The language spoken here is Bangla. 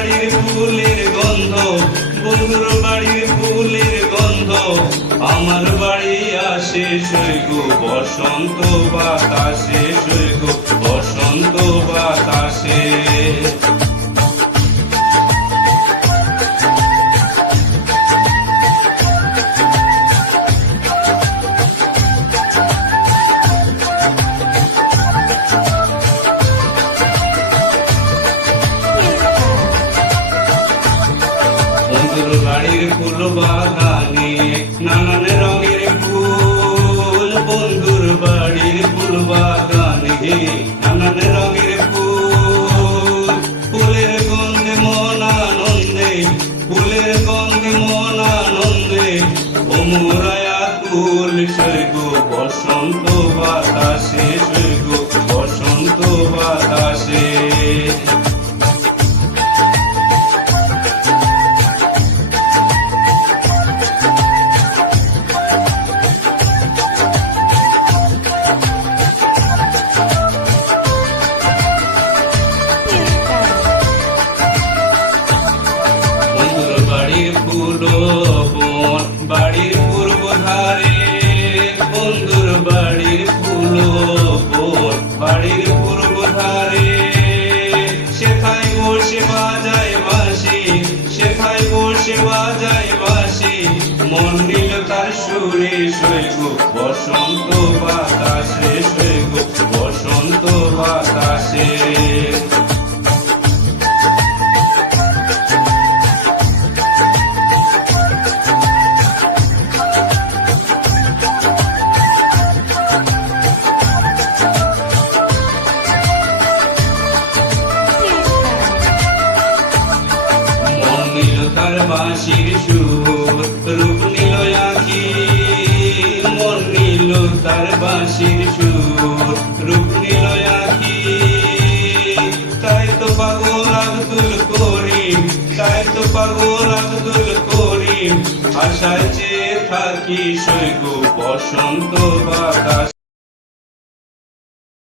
বাড়ির ফুলের গন্ধ, বন্ধুর বাড়ির ফুলের গন্ধ আমার বাড়ি আসে সৈগো বসন্ত বাতাসে, সৈগো বসন্ত বাতাসে। বন্ধুর বাড়ির ফুল বাগানে নানান রঙের ফুল, বন্ধুর বাড়ির ফুল বাগানে নানান রঙের ফুল। ফুলের গন্ধে মন আনন্দে, ফুলের গন্ধে মন আনন্দে ওমরায়া কুল, সৈগো বসন্ত বাতাসে, সৈগো বসন্ত বাতাসে। বাড়ির পূর্ব ধারে বন্ধুর বাড়ির ফুল বন, বাড়ির পূর্ব ধারে সেথায় বসে বাজায় বাঁশি, সেথায় বসে বাজায় বাঁশি মন নিল তার সুরে, সৈগো বসন্ত বাতাসে, সৈগো বসন্ত বাতাসে। তার বাঁশির সুর রূপ নিল আঁখি, মন নিল তার বাঁশির সুর রূপ নিল আঁখি। তাই তো পাগল আব্দুল করিম, তাই তো পাগল আব্দুল করিম আশায় চেয়ে থাকি, সৈগো বসন্ত বাতাস।